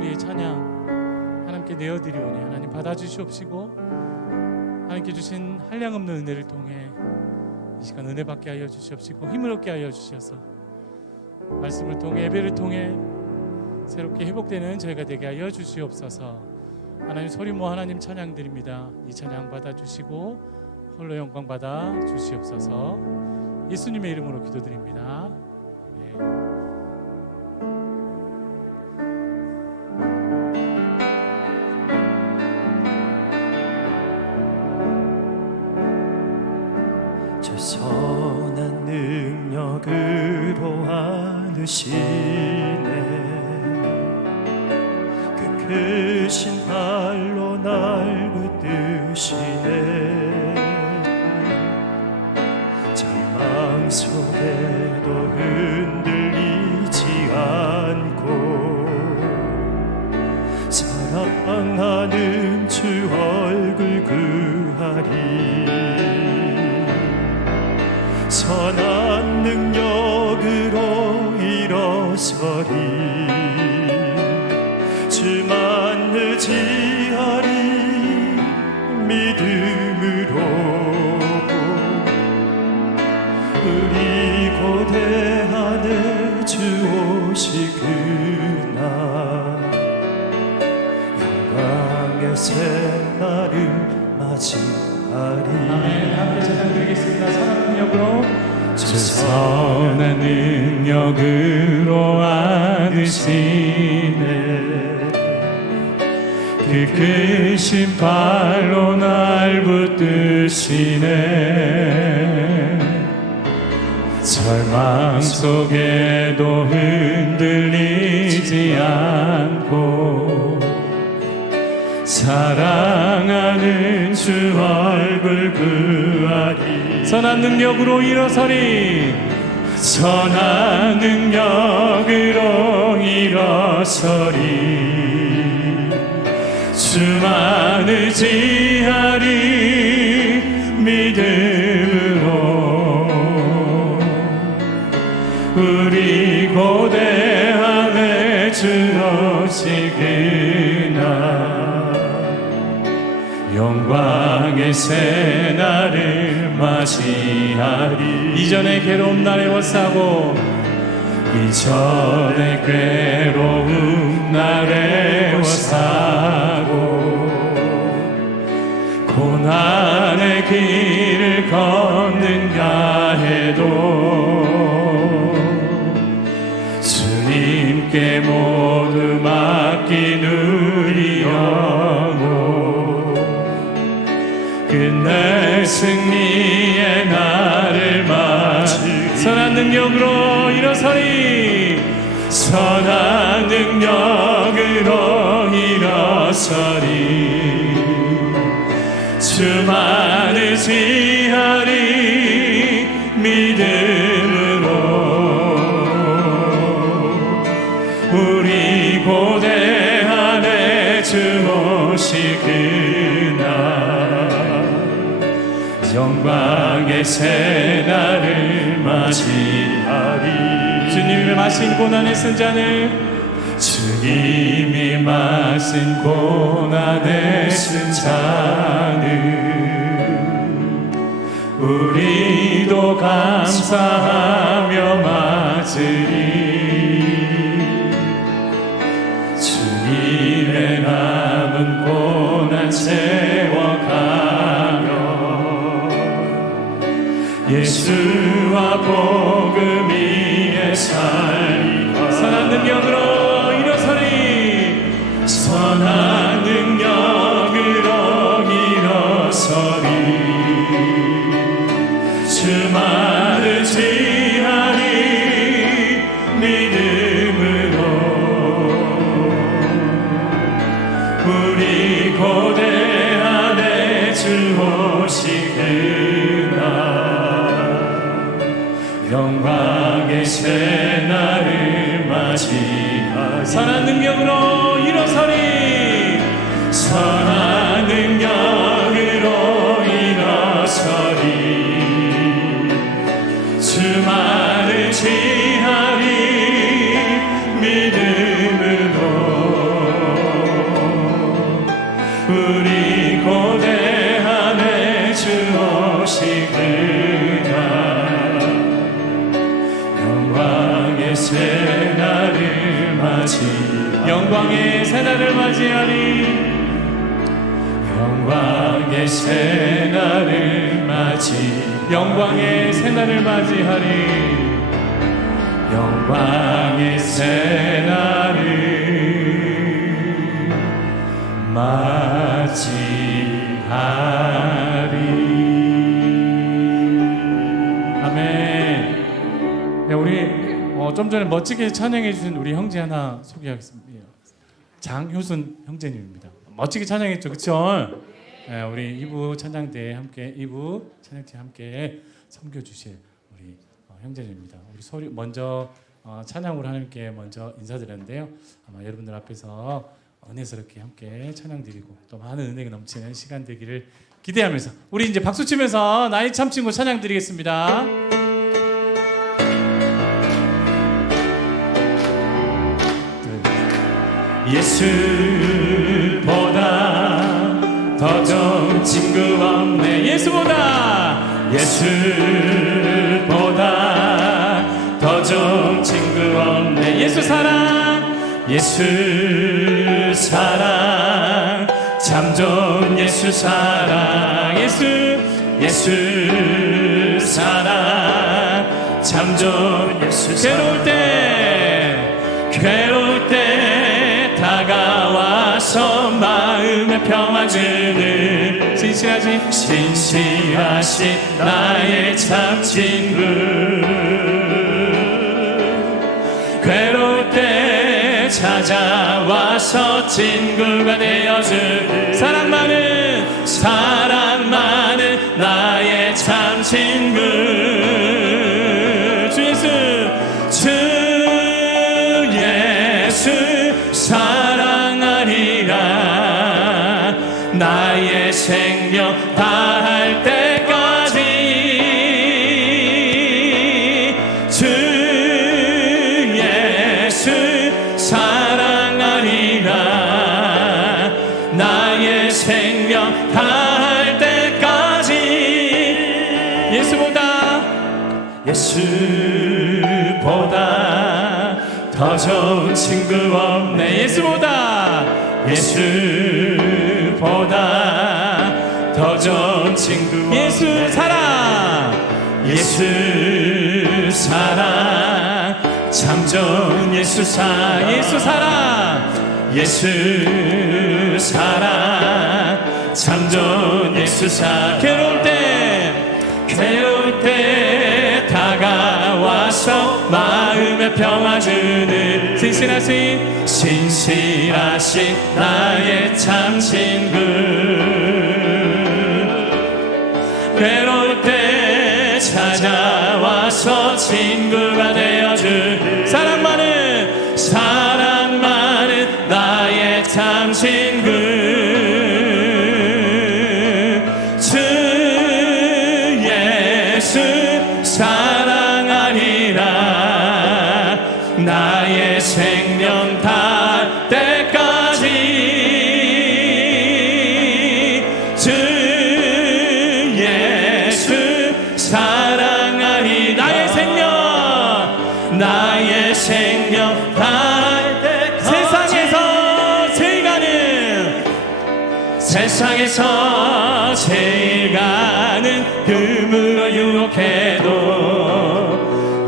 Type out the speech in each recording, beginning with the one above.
우리의 찬양 하나님께 내어드리오니 하나님 받아주시옵시고 하나님께 주신 한량 없는 은혜를 통해 이 시간 은혜 받게 하여 주시옵시고 힘을 얻게 하여 주셔서 말씀을 통해 예배를 통해 새롭게 회복되는 저희가 되게 하여 주시옵소서. 하나님 소리 모아 하나님 찬양 드립니다. 이 찬양 받아주시고 홀로 영광 받아 주시옵소서. 예수님의 이름으로 기도드립니다 선한 능력으로 안으시 선한 능력으로 일어서리 주 선한 능력으로 안으시네. 그 크신 발로 날 붙드시네. 절망 속에도 흔들리지 않고 사랑하는 주 얼굴 구하리 선한 능력으로 일어서리. 선한 능력으로 일어서리. 주만 의지 새 날을 맞이하리. 이전의 괴로움 날 애워싸고 이전의 괴로움 일어서리 주만 의지하리 믿음으로 우리 고대 안에 주 오시그날 영광의 새날을 맞이하리. 주님의 마신 고난의 쓴 잔을 주님이 마신 고난의 쓴 잔을 우리도 감사하 주만 새날을 맞이 영광의 새날을 맞이하리 영광의 새날을 맞이하리 아멘. 네, 우리 어, 좀 전에 멋지게 찬양해 주신 우리 형제 하나 소개하겠습니다. 장효순 형제님입니다. 멋지게 찬양했죠? 네, 우리 이부 찬양대에 함께 이부 찬양대 함께 섬겨 주실 우리 어, 형제님입니다. 우리 소리 먼저 어, 찬양으로 하나님께 먼저 인사드렸는데요. 아마 여러분들 앞에서 은혜스럽게 함께 찬양드리고 또 많은 은혜가 넘치는 시간 되기를 기대하면서 우리 이제 박수 치면서 나의 참 친구 찬양 드리겠습니다. 예수 친구 없네 네, 예수보다 예수보다 더 좋은 친구 없네 네, 예수 사랑 예수 사랑. 참 좋은 예수 사랑 예수 예수 사랑. 참 좋은 예수 괴로울 사랑 때 괴로울 때 다가와서 마음에 평화 주는 진실하지 신실하신 나의 참 친구 괴로울 때 찾아와서 친구가 되어주는 사랑 많은 사랑 많은 나의 참 친구 예수보다 더 좋은 친구 없네. 네 예수보다 예수보다 더 좋은 친구 예수. 사랑. 예수 사랑. 참 좋은 예수 사랑. 예수 사랑. 예수 사랑. 참 좋은 예수 사랑. 괴로울 때. 괴로울 때 평화 주는 진실하신 신실하신 나의 참 친구 괴로 세상에서 제일 가는 금으로 유혹해도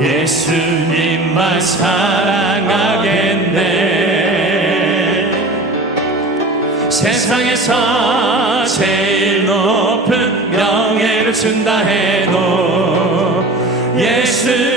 예수님만 사랑하겠네. 세상에서 제일 높은 명예를 준다 해도 예수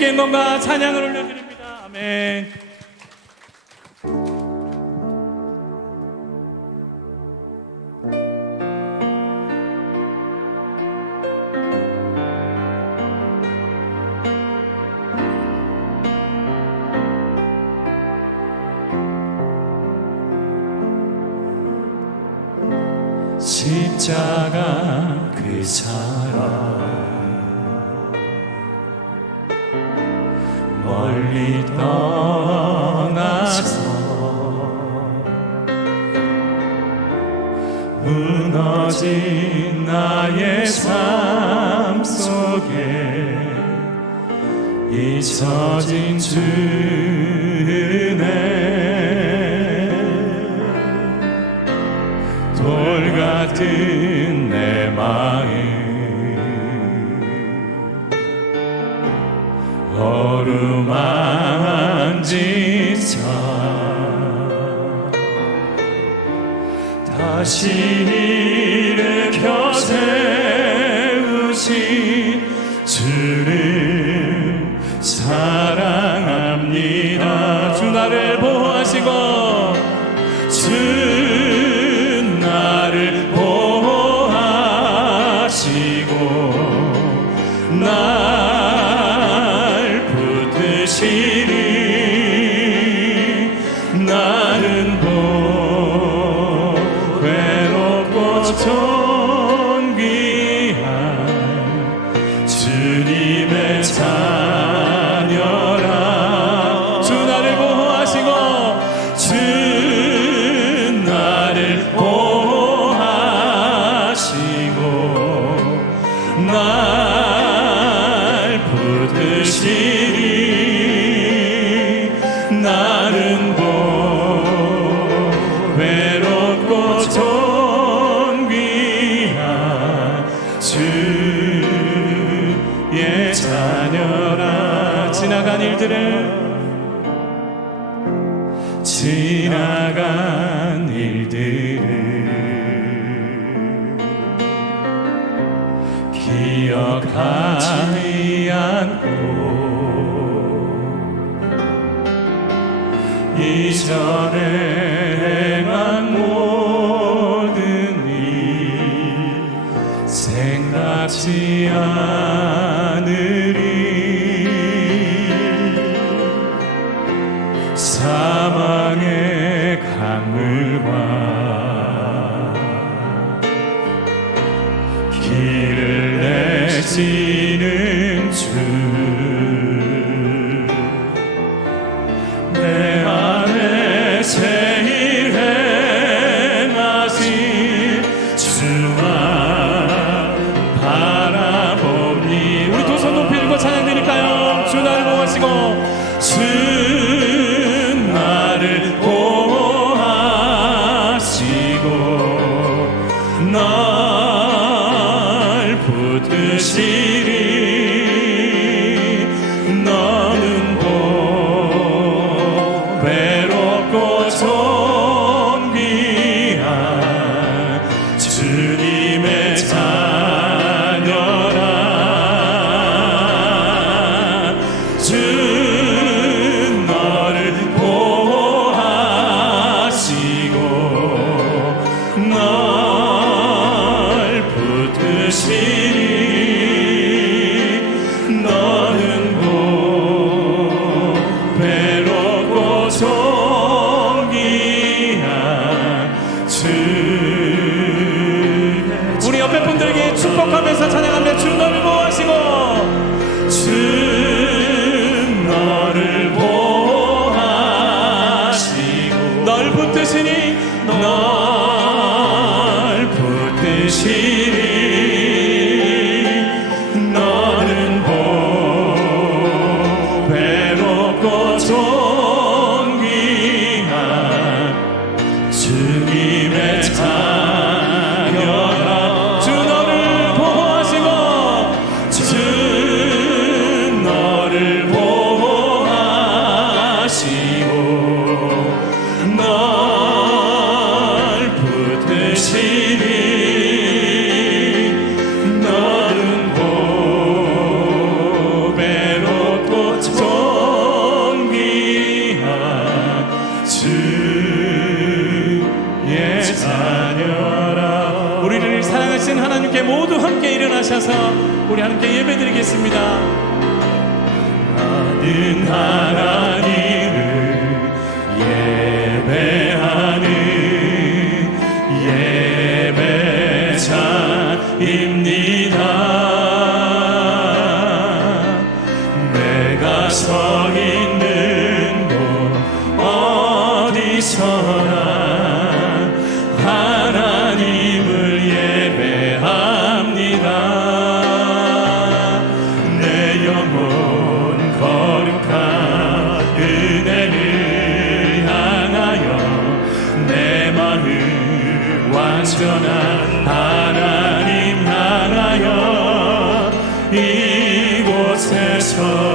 주님께 뭔가 찬양을 올려드립니다. 아멘. 멀리 떠나서 무너진 나의 삶 속에 잊혀진 주 자 다시 일들을 지나간 일들을 기억하지 않고 이전에 행한 모든 일 생각지 않고 time. 붙드시니 나 기다 Oh.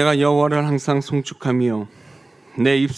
내가 여호와를 항상 송축하며 내 입술